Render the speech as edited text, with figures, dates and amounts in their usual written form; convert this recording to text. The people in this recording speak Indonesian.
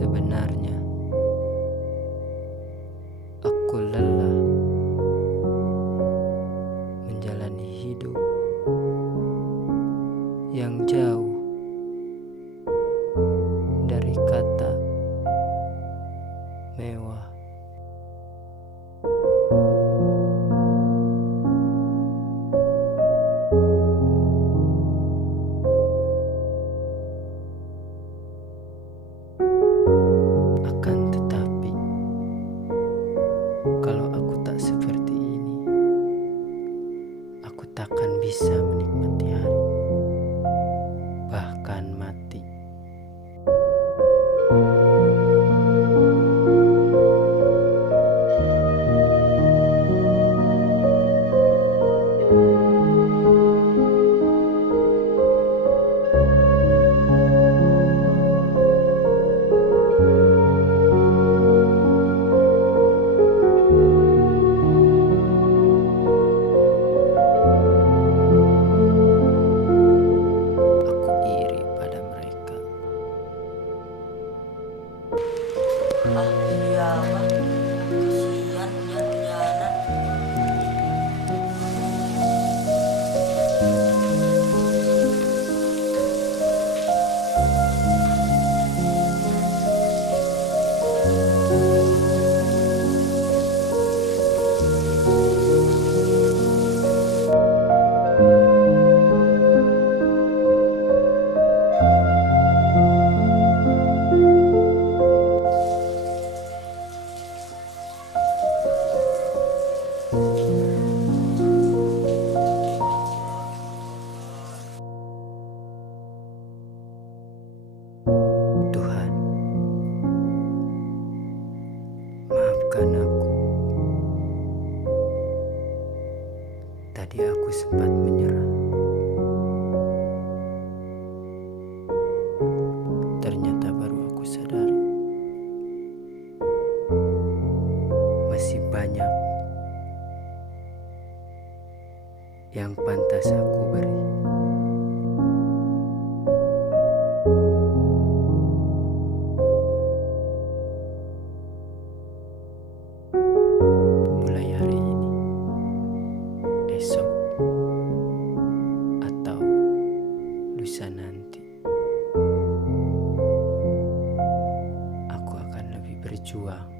Sebenarnya aku lelah menjalani hidup yang jauh dari kata mewah. Akan tetapi, kalau aku tak seperti ini, aku takkan bisa menikmati hari, bahkan mati. Aku iri pada mereka. Iya mah kasihan hujan-hujanan. Tuhan, maafkan aku. Tadi aku sempat menyerah. Ternyata baru aku sadari masih banyak yang pantas aku beri. Mulai hari ini, esok, atau lusa nanti, aku akan lebih berjuang